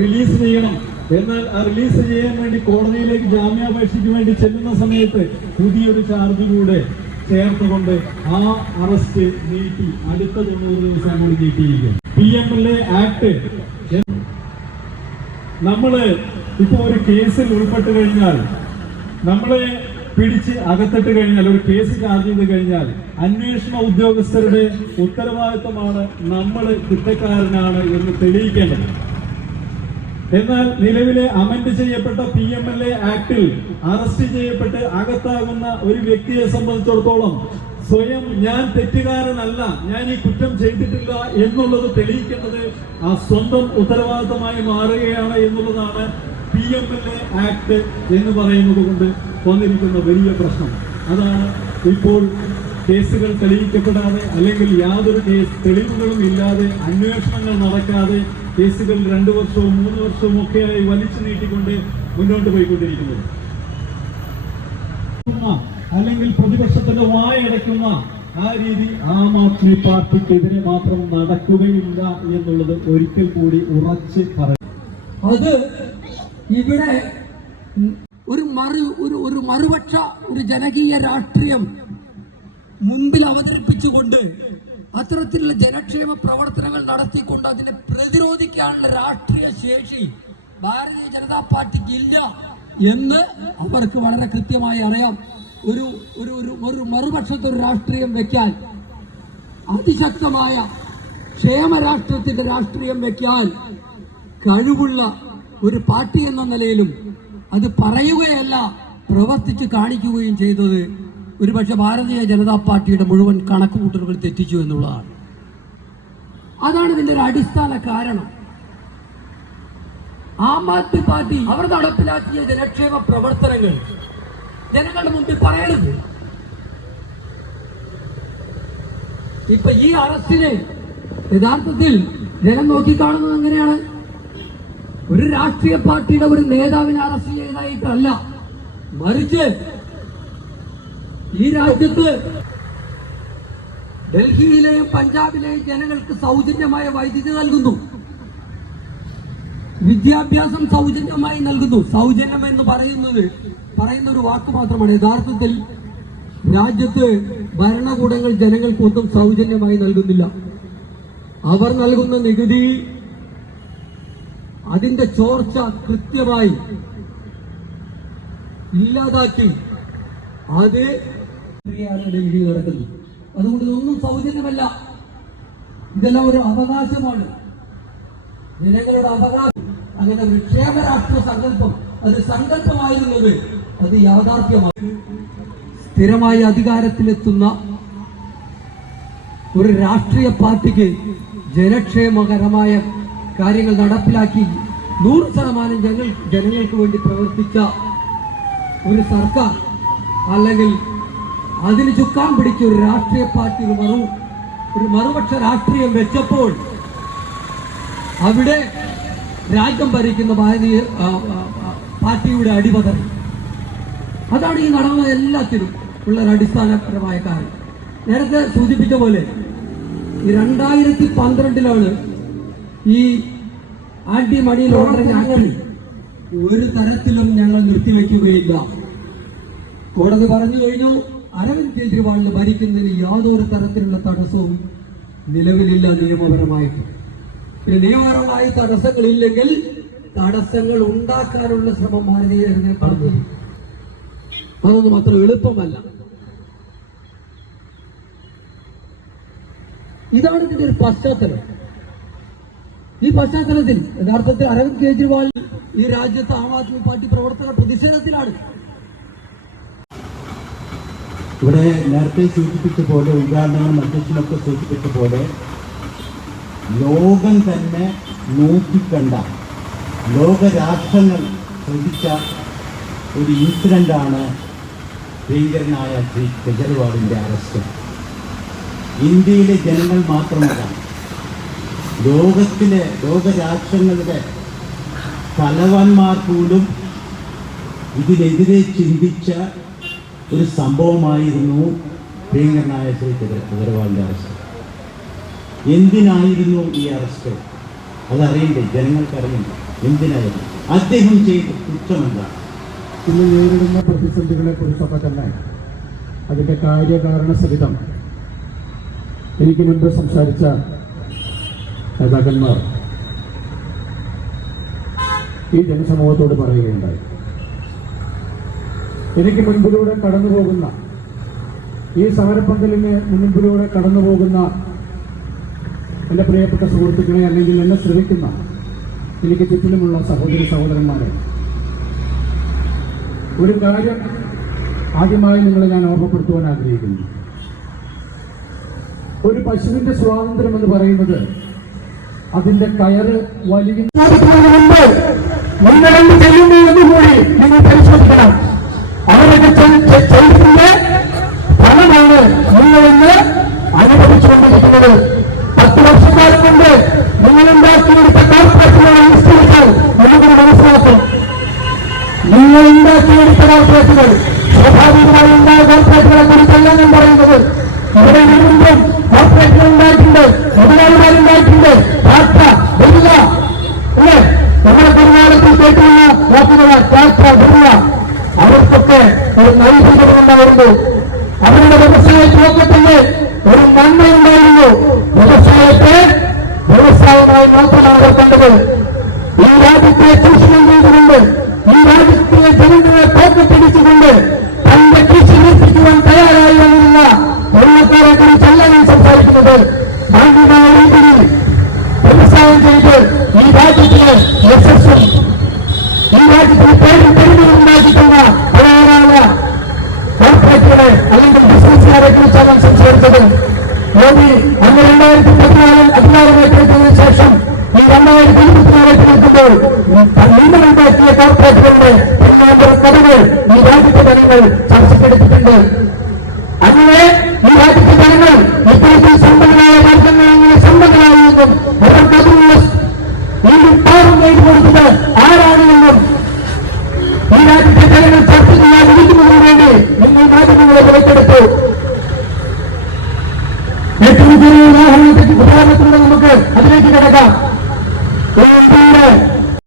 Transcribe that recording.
Release ചെയ്യണം. എന്നാൽ ആ റിലീസ് ചെയ്യാൻ വേണ്ടി കോടതിയിലേക്ക് ജാമ്യാപേക്ഷയ്ക്ക് വേണ്ടി ചെല്ലുന്ന സമയത്ത് പുതിയൊരു ചാർജിലൂടെ ചേർത്തുകൊണ്ട് ആ അറസ്റ്റ് നീട്ടി അടുത്ത തൊണ്ണൂറ് ദിവസം കൂടി നീട്ടിയിരിക്കും P M L A act നമ്മൾ ഇപ്പൊ ഒരു കേസിൽ ഉൾപ്പെട്ട് കഴിഞ്ഞാൽ നമ്മളെ പിടിച്ച് അകത്തിട്ട് കഴിഞ്ഞാൽ ഒരു കേസ് ചാർജ് ചെയ്ത് കഴിഞ്ഞാൽ അന്വേഷണ ഉദ്യോഗസ്ഥരുടെ ഉത്തരവാദിത്തമാണ് നമ്മൾ കുറ്റക്കാരനാണ് എന്ന് തെളിയിക്കേണ്ടത്. എന്നാൽ നിലവിലെ അമെന്റ് ചെയ്യപ്പെട്ട പി എം എൽ എ ആക്ടിൽ അറസ്റ്റ് ചെയ്യപ്പെട്ട് അകത്താകുന്ന ഒരു വ്യക്തിയെ സംബന്ധിച്ചിടത്തോളം സ്വയം ഞാൻ തെറ്റുകാരനല്ല ഞാൻ ഈ കുറ്റം ചെയ്തിട്ടില്ല എന്നുള്ളത് തെളിയിക്കേണ്ടത് ആ സ്വന്തം ഉത്തരവാദിത്തമായി മാറുകയാണ് എന്നുള്ളതാണ് P M L A act എന്ന് പറയുന്നത് കൊണ്ട് വന്നിരിക്കുന്ന വലിയ പ്രശ്നം. അതാണ് ഇപ്പോൾ കേസുകൾ തെളിയിക്കപ്പെടാതെ അല്ലെങ്കിൽ യാതൊരു കേസ് തെളിവുകളും ഇല്ലാതെ അന്വേഷണങ്ങൾ നടക്കാതെ കേസുകൾ രണ്ടു വർഷവും മൂന്ന് വർഷവും ഒക്കെയായി വലിച്ചു നീട്ടിക്കൊണ്ട് മുന്നോട്ട് പോയിക്കൊണ്ടിരിക്കുന്നത്. അല്ലെങ്കിൽ പ്രതിപക്ഷത്തിന്റെ വായടയ്ക്കുന്ന ആ രീതി ആം ആദ്മി പാർട്ടിക്കെതിരെ മാത്രം നടക്കുകയില്ല എന്നുള്ളത് ഒരിക്കൽ കൂടി ഉറച്ച് പറയും അത് ഇവിടെ ഒരു മറു ഒരു ഒരു മറുപക്ഷ ഒരു ജനകീയ രാഷ്ട്രീയം മുമ്പിൽ അവതരിപ്പിച്ചുകൊണ്ട് അത്തരത്തിലുള്ള ജനക്ഷേമ പ്രവർത്തനങ്ങൾ നടത്തിക്കൊണ്ട് അതിനെ പ്രതിരോധിക്കാനുള്ള രാഷ്ട്രീയ ശേഷി ഭാരതീയ ജനതാ പാർട്ടിക്ക് ഇല്ല എന്ന് അവർക്ക് വളരെ കൃത്യമായി അറിയാം. ഒരു ഒരു ഒരു മറുപക്ഷത്തെ ഒരു രാഷ്ട്രീയം വെക്കാൻ അതിശക്തമായ ക്ഷേമ രാഷ്ട്രത്തിന്റെ രാഷ്ട്രീയം വെക്കാൻ കഴിവുള്ള ഒരു പാർട്ടി എന്ന നിലയിലും അത് പറയുകയല്ല പ്രവർത്തിച്ച് കാണിക്കുകയും ചെയ്തത് ഒരുപക്ഷെ ഭാരതീയ ജനതാ പാർട്ടിയുടെ മുഴുവൻ കണക്കുകൂട്ടലുകൾ തെറ്റിച്ചു എന്നുള്ളതാണ്. അതാണ് ഇതിന്റെ ഒരു അടിസ്ഥാന കാരണം. ആം ആദ്മി പാർട്ടി അവർ നടപ്പിലാക്കിയ ജനക്ഷേമ പ്രവർത്തനങ്ങൾ ജനങ്ങളുടെ മുമ്പിൽ പറയണത് ഇപ്പൊ ഈ അറസ്റ്റിനെ യഥാർത്ഥത്തിൽ ജനം നോക്കിക്കാണുന്നത് എങ്ങനെയാണ്? ഒരു രാഷ്ട്രീയ പാർട്ടിയുടെ ഒരു നേതാവിനെ അറസ്റ്റ് ചെയ്തതായിട്ടല്ല. മറിച്ച് ഈ രാജ്യത്ത് ഡൽഹിയിലെയും പഞ്ചാബിലെയും ജനങ്ങൾക്ക് സൗജന്യമായ വൈദ്യുതി നൽകുന്നു. വിദ്യാഭ്യാസം സൗജന്യമായി നൽകുന്നു. സൗജന്യം എന്ന് പറയുന്നത് പറയുന്ന ഒരു വാക്ക് മാത്രമാണ്. യഥാർത്ഥത്തിൽ രാജ്യത്ത് ഭരണകൂടങ്ങൾ ജനങ്ങൾക്ക് ഒന്നും സൗജന്യമായി നൽകുന്നില്ല. അവർ നൽകുന്ന നികുതി അതിന്റെ ചോർച്ച കൃത്യമായി ഇല്ലാതാക്കി. അത് ഡൽഹിയിൽ നടക്കുന്നത്. അതുകൊണ്ട് ഇതൊന്നും സൗജന്യമല്ല. ഇതെല്ലാം ഒരു അവകാശമാണ്. ജനങ്ങളുടെ അവകാശം അങ്ങനെ ഒരു ക്ഷേമരാഷ്ട്ര സങ്കല്പം അത് സങ്കല്പമായിരുന്നത് അത് യാഥാർത്ഥ്യമാണ്. സ്ഥിരമായി അധികാരത്തിലെത്തുന്ന ഒരു രാഷ്ട്രീയ പാർട്ടിക്ക് ജനക്ഷേമകരമായ കാര്യങ്ങൾ നടപ്പിലാക്കി നൂറ് ശതമാനം ജനങ്ങൾ ജനങ്ങൾക്ക് വേണ്ടി പ്രവർത്തിച്ച ഒരു സർക്കാർ അല്ലെങ്കിൽ അതിന് ചുക്കാൻ പിടിച്ച ഒരു രാഷ്ട്രീയ പാർട്ടി ഒരു മറു ഒരു മറുപക്ഷ രാഷ്ട്രീയം വെച്ചപ്പോൾ അവിടെ രാജ്യം ഭരിക്കുന്ന ഭാരതീയ പാർട്ടിയുടെ അടിപതറി അതാണ് ഈ നടന്ന എല്ലാത്തിനും ഉള്ള അടിസ്ഥാനപരമായ കാര്യം. നേരത്തെ സൂചിപ്പിച്ച പോലെ ഈ രണ്ടായിരത്തി പന്ത്രണ്ടിലാണ് ഈ ആന്റി മണി ലോണ്ടറിംഗ് ആക്ടിൽ ഒരു തരത്തിലും ഞങ്ങൾ നിർത്തിവെക്കുകയില്ല. കോടതി പറഞ്ഞു കഴിഞ്ഞു അരവിന്ദ് കെജ്രിവാളിന് ഭരിക്കുന്നതിന് യാതൊരു തരത്തിലുള്ള തടസ്സവും നിലവിലില്ല നിയമപരമായിട്ട്. പിന്നെ നിയമപരമായി തടസ്സങ്ങളില്ലെങ്കിൽ തടസ്സങ്ങൾ ഉണ്ടാക്കാനുള്ള ശ്രമം ഭാരതീയ പറഞ്ഞു അതൊന്നും അത്ര എളുപ്പമല്ല. ഇതാണ് ഇതിന്റെ ഒരു പശ്ചാത്തലം. ഈ പശ്ചാത്തലത്തിൽ യഥാർത്ഥത്തിൽ അരവിന്ദ് കെജ്രിവാൾ ഈ രാജ്യത്ത് ആം ആദ്മി പാർട്ടി പ്രവർത്തകർ പ്രതിഷേധത്തിലാണ്. ഇവിടെ നേരത്തെ സൂചിപ്പിച്ച പോലെ ഉദ്ഘാടനങ്ങളും അധ്യക്ഷനൊക്കെ സൂചിപ്പിച്ച പോലെ ലോകം തന്നെ നോക്കിക്കണ്ട ലോകരാഷ്ട്രങ്ങൾ ശ്രദ്ധിച്ച ഒരു ഇൻസിഡന്റാണ് ഭീകരനായ ശ്രീ കെജ്രിവാളിന്റെ അറസ്റ്റ്. ഇന്ത്യയിലെ ജനങ്ങൾ മാത്രമല്ല ലോകത്തിലെ ലോകരാഷ്ട്രങ്ങളുടെ തലവന്മാർ പോലും ഇതിനെതിരെ ചിന്തിച്ച ഒരു സംഭവമായിരുന്നു ഭീകരനായ ശ്രീ അഗർവാളിന്റെ അറസ്റ്റ് എന്തിനായിരുന്നു ഈ അറസ്റ്റ് അതറിയണ്ടേ? ജനങ്ങൾക്കറിയണ്ടേ? എന്തിനായിരുന്നു? അദ്ദേഹം ചെയ്ത കുറ്റമെന്താണ് ഇന്ന് നേരിടുന്ന പ്രതിസന്ധികളെ കുറിച്ചൊക്കെ തന്നെ അതിന്റെ കാര്യകാരണ സഹിതം എനിക്ക് മുൻപ് സംസാരിച്ച നേതാക്കന്മാർ ഈ ജനസമൂഹത്തോട് പറയുകയുണ്ടായി. എനിക്ക് മുൻപിലൂടെ കടന്നു പോകുന്ന ഈ സമരപ്പന്തലിന് മുൻപിലൂടെ കടന്നു പോകുന്ന എന്റെ പ്രിയപ്പെട്ട സുഹൃത്തുക്കളെ അല്ലെങ്കിൽ എന്നെ ശ്രമിക്കുന്ന എനിക്ക് ചുറ്റിലുമുള്ള സഹോദരി സഹോദരന്മാരെ. ഒരു കാര്യം ആദ്യമായി നിങ്ങളെ ഞാൻ ഓർമ്മപ്പെടുത്തുവാൻ ആഗ്രഹിക്കുന്നു. ഒരു പശുവിന്റെ സ്വാതന്ത്ര്യം എന്ന് പറയുന്നത് അതിന്റെ കയറ് വലിയ നിങ്ങൾ പരിശോധിക്കണം. இடத்தில் ഒരു അവരുടെ വ്യവസായ ലോകത്തിന്റെ ഒരു നന്മയുണ്ടായിരുന്നു വ്യവസായത്തെ വ്യവസായമായി മാത്രമാണ് അവർ കോർപ്പറേറ്റുകളുടെ ഒന്നാന്തര കഥകൾ ഈ രാജ്യത്തെ ജനങ്ങൾ ചർച്ചക്കെടുത്തിട്ടുണ്ട് അങ്ങനെ ഈ രാജ്യത്തെ ജനങ്ങൾ ഇത്തരത്തിൽ സമ്പന്നരായ രാജ്യങ്ങൾ അങ്ങനെ സമ്പന്നരായെന്നും അവർക്ക് അതിനുള്ള